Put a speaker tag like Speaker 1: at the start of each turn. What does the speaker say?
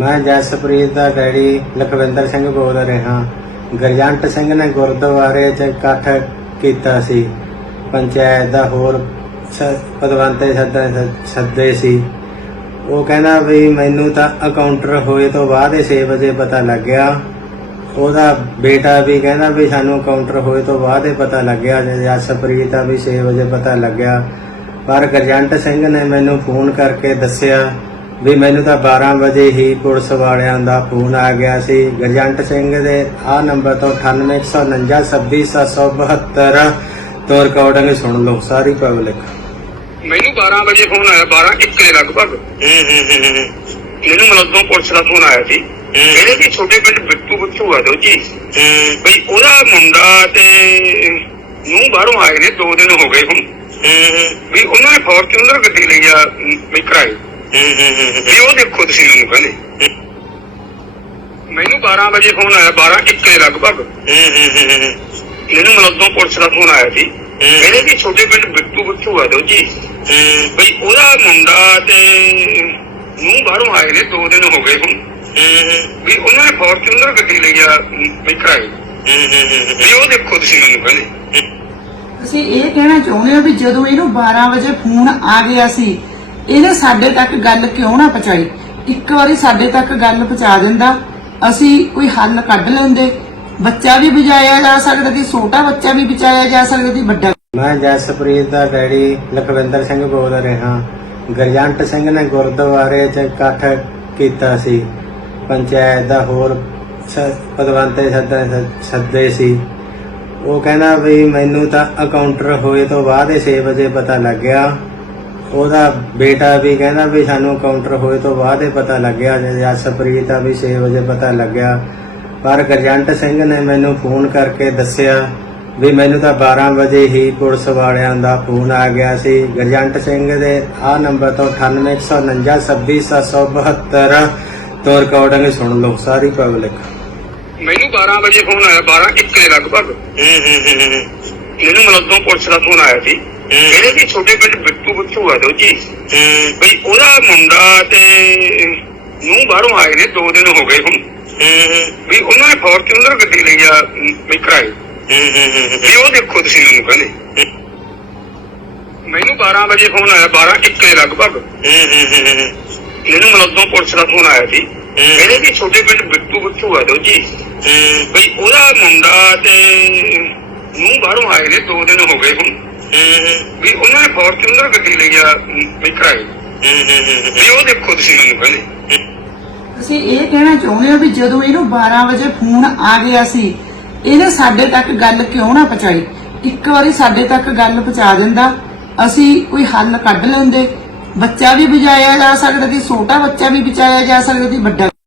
Speaker 1: ਮੈਂ ਜਸਪ੍ਰੀਤ ਦਾ ਡੈਡੀ ਲਖਵਿੰਦਰ ਸਿੰਘ ਬੋਲ ਰਿਹਾ। ਗਰਜੰਟ ਸਿੰਘ ਨੇ ਗੁਰਦੁਆਰੇ 'ਚ ਇਕੱਠ ਕੀਤਾ ਸੀ। ਪੰਚਾਇਤ ਦਾ ਹੋਰ ਸ- ਪਦਵੰਤੇ ਸੱਦੇ ਸੱਦੇ ਸੀ। ਉਹ ਕਹਿੰਦਾ ਵੀ ਮੈਨੂੰ ਤਾਂ ਅਕਾਊਂਟਰ ਹੋਏ ਤੋਂ ਬਾਅਦ ਹੀ 6 ਵਜੇ ਪਤਾ ਲੱਗਿਆ। ਉਹਦਾ ਬੇਟਾ ਵੀ ਕਹਿੰਦਾ ਵੀ ਸਾਨੂੰ ਅਕਾਊਂਟਰ ਹੋਏ ਤੋਂ ਬਾਅਦ ਹੀ ਪਤਾ ਲੱਗਿਆ। ਜਸਪ੍ਰੀਤ ਦਾ ਵੀ 6 ਵਜੇ ਪਤਾ ਲੱਗਿਆ। ਪਰ ਗਰਜੰਟ ਸਿੰਘ ਨੇ ਮੈਨੂੰ ਫੋਨ ਕਰਕੇ ਦੱਸਿਆ ਵੀ ਮੈਨੂੰ ਤਾਂ 12 ਵਜੇ ਹੀ ਪੁਲਿਸ ਵਾਲਿਆਂ ਦਾ ਫੋਨ ਆ ਗਿਆ ਸੀ। ਗਰਜੰਟ ਸਿੰਘ ਦੇ ਆਹ ਨੰਬਰ ਤੋਂ 9819262772 ਤੋਂ ਰਿਕਾਰਡਿੰਗ ਸੁਣ ਲਓ ਸਾਰੀ ਪਬਲਿਕ
Speaker 2: ਮੈਨੂੰ 12 ਵਜੇ ਫੋਨ ਆਇਆ 12 ਇੱਕ ਦੇ ਲਗਭਗ। ਮੈਨੂੰ ਮਲੱਦੋਂ ਪੁਲਿਸ ਦਾ ਫੋਨ ਆਇਆ ਸੀ। ਇਹਦੇ ਵੀ ਛੋਟੇ ਪਿੰਡ ਬਿੱਟੂ ਬਿੱਟੂ ਆ ਦੋ ਜੀ। ਬਈ ਉਹਦਾ ਮੁੰਡਾ ਤੇ ਨੂੰ ਬਾਹਰੋਂ ਆਏ ਨੇ 2 ਦਿਨ ਹੋ ਗਏ ਹੁਣ। ਵੀ ਉਹਨਾਂ ਨੇ ਫੋਰਚੂਨਰ ਗੱਡੀ ਲਈ ਆ ਵੀ ਕਿਰਾਏ ਵੀ ਉਹ ਦੇਖੋ ਤੁਸੀਂ ਮੈਨੂੰ ਕਹਿੰਦੇ। ਮੈਨੂੰ 12 ਵਜੇ ਫੋਨ ਆਇਆ 12 ਇੱਕ ਦੇ ਲਗਭਗ। ਮੈਨੂੰ ਮਲੱਦੋਂ ਪੁਲਿਸ ਦਾ ਫੋਨ ਆਇਆ ਸੀ। ਇਹਦੇ ਵੀ ਛੋਟੇ ਪਿੰਡ ਬਿੱਟੂ ਬਿੱਟੂ ਆ ਦੋ ਜੀ। ਬਈ ਉਹਦਾ ਮੁੰਡਾ ਤੇ ਨੂੰ ਬਾਹਰੋਂ ਆਏ ਨੇ 2 ਦਿਨ ਹੋ ਗਏ ਹੁਣ। ਵੀ ਉਹਨਾਂ ਨੇ ਫੋਰਚੂਨਰ ਗੱਡੀ ਲਈ ਆ ਵੀ ਕਿਰਾਏ ਵੀ ਉਹ ਦੇਖੋ ਤੁਸੀਂ ਮੈਨੂੰ ਕਹਿੰਦੇ।
Speaker 3: ਅਸੀਂ ਇਹ ਕਹਿਣਾ ਚਾਹੁੰਦੇ ਹਾਂ ਵੀ ਜਦੋਂ ਇਹਨੂੰ 12 ਵਜੇ ਫੋਨ ਆ ਗਿਆ ਸੀ ਇਹਨੇ ਸਾਡੇ ਤੱਕ ਗੱਲ ਕਿਉਂ ਨਾ ਪਹੁੰਚਾਈ? ਇੱਕ ਵਾਰੀ ਸਾਡੇ ਤੱਕ ਗੱਲ ਪਹੁੰਚਾ ਦਿੰਦਾ, ਅਸੀਂ ਕੋਈ ਹੱਲ ਕੱਢ ਲੈਂਦੇ। ਬੱਚਾ ਵੀ ਬਚਾਇਆ ਜਾ ਸਕਦਾ ਸੀ, ਛੋਟਾ ਬੱਚਾ ਵੀ ਬਚਾਇਆ ਜਾ ਸਕਦਾ ਸੀ, ਵੱਡਾ
Speaker 1: ਮੈਂ ਜਸਪ੍ਰੀਤ ਦਾ ਡੈਡੀ ਲਖਵਿੰਦਰ ਸਿੰਘ ਬੋਲ ਰਿਹਾ ਗਰਜੰਟ ਸਿੰਘ ਨੇ ਗੁਰਦੁਆਰੇ 'ਚ ਇਕੱਠ ਕੀਤਾ ਸੀ। ਪੰਚਾਇਤ ਦਾ ਹੋਰ ਸ- ਸੱਦੇ ਸੱਦੇ ਸੀ। ਉਹ ਕਹਿੰਦਾ ਵੀ ਮੈਨੂੰ ਤਾਂ ਅਕਾਊਂਟਰ ਹੋਏ ਤੋਂ ਬਾਅਦ ਹੀ 6 ਵਜੇ ਪਤਾ ਲੱਗਿਆ। ਉਹਦਾ ਬੇਟਾ ਵੀ ਕਹਿੰਦਾ ਵੀ ਸਾਨੂੰ ਕਾਊਂਟਰ ਹੋਏ ਤੋਂ ਬਾਅਦ ਹੀ ਪਤਾ ਲੱਗਿਆ ਜਸਪ੍ਰੀਤ ਦਾ ਵੀ 6 ਵਜੇ ਪਤਾ ਲੱਗਿਆ। ਪਰ ਗਰਜੰਟ ਸਿੰਘ ਨੇ ਮੈਨੂੰ ਫੋਨ ਕਰਕੇ ਦੱਸਿਆ ਵੀ ਮੈਨੂੰ ਤਾਂ 12 ਵਜੇ ਹੀ ਪੁਲਿਸ ਵਾਲਿਆਂ ਦਾ ਫੋਨ ਆ ਗਿਆ ਸੀ। ਗਰਜੰਟ ਸਿੰਘ ਦੇ ਆਹ ਨੰਬਰ ਤੋਂ 9819262772 ਤੋਂ ਰਿਕਾਰਡਿੰਗ ਸੁਣ ਲਓ ਸਾਰੀ ਪਬਲਿਕ
Speaker 2: ਮੈਨੂੰ 12 ਵਜੇ ਫੋਨ ਆਇਆ 12 ਇੱਕ ਦੇ ਲਗਭਗ। ਮੈਨੂੰ ਮਲੱਦੋਂ ਪੁਲਿਸ ਦਾ ਫੋਨ ਆਇਆ ਸੀ। ਇਹਦੇ ਵੀ ਛੋਟੇ ਪਿੰਡ ਬਿੱਟੂ ਬਿੱਟੂ ਆ ਦੋ ਜੀ। ਬਈ ਉਹਦਾ ਮੁੰਡਾ ਤੇ ਨੂੰ ਬਾਹਰੋਂ ਆਏ ਨੇ 2 ਦਿਨ ਹੋ ਗਏ ਹੁਣ। ਵੀ ਉਹਨਾਂ ਨੇ ਫੋਰਚੂਨਰ ਗੱਡੀ ਲਈ ਆ ਵੀ ਕਿਰਾਏ। ਵੀ ਉਹ ਦੇਖੋ ਤੁਸੀਂ ਮੈਨੂੰ ਕਹਿੰਦੇ। ਮੈਨੂੰ 12 ਵਜੇ ਫੋਨ ਆਇਆ 12 ਇੱਕ ਦੇ ਲਗਭਗ। ਮੈਨੂੰ ਮਲੱਦੋਂ ਪੁਲਿਸ ਦਾ ਫੋਨ ਆਇਆ ਸੀ। ਇਹਦੇ ਵੀ ਛੋਟੇ ਪਿੰਡ ਬਿੱਟੂ ਬਿੱਟੂ ਆ ਦੋ ਜੀ। ਬਈ ਉਹਦਾ ਮੁੰਡਾ ਤੇ ਨੂੰ ਬਾਹਰੋਂ ਆਏ ਨੇ 2 ਦਿਨ ਹੋ ਗਏ ਹੁਣ। ਵੀ ਉਹਨਾਂ ਨੇ ਫੋਰਚੂਨਰ ਗੱਡੀ ਲਈ ਆ ਵੀ ਕਿਰਾਏ ਵੀ ਉਹ ਦੇਖੋ ਤੁਸੀਂ ਮੈਨੂੰ ਕਹਿੰਦੇ।
Speaker 3: ਅਸੀਂ ਇਹ ਕਹਿਣਾ ਚਾਹੁੰਦੇ ਹਾਂ ਵੀ ਜਦੋਂ ਇਹਨੂੰ 12 ਵਜੇ ਫੋਨ ਆ ਗਿਆ ਸੀ ਇਹਨੇ ਸਾਡੇ ਤੱਕ ਗੱਲ ਕਿਉਂ ਨਾ ਪਹੁੰਚਾਈ? ਇੱਕ ਵਾਰੀ ਸਾਡੇ ਤੱਕ ਗੱਲ ਪਹੁੰਚਾ ਦਿੰਦਾ ਅਸੀਂ ਕੋਈ ਹੱਲ ਕੱਢ ਲੈਂਦੇ। ਬੱਚਾ ਵੀ ਬਚਾਇਆ ਜਾ ਸਕਦਾ ਸੀ ਛੋਟਾ ਬੱਚਾ ਵੀ ਬਚਾਇਆ ਜਾ ਸਕਦਾ ਸੀ ਵੱਡਾ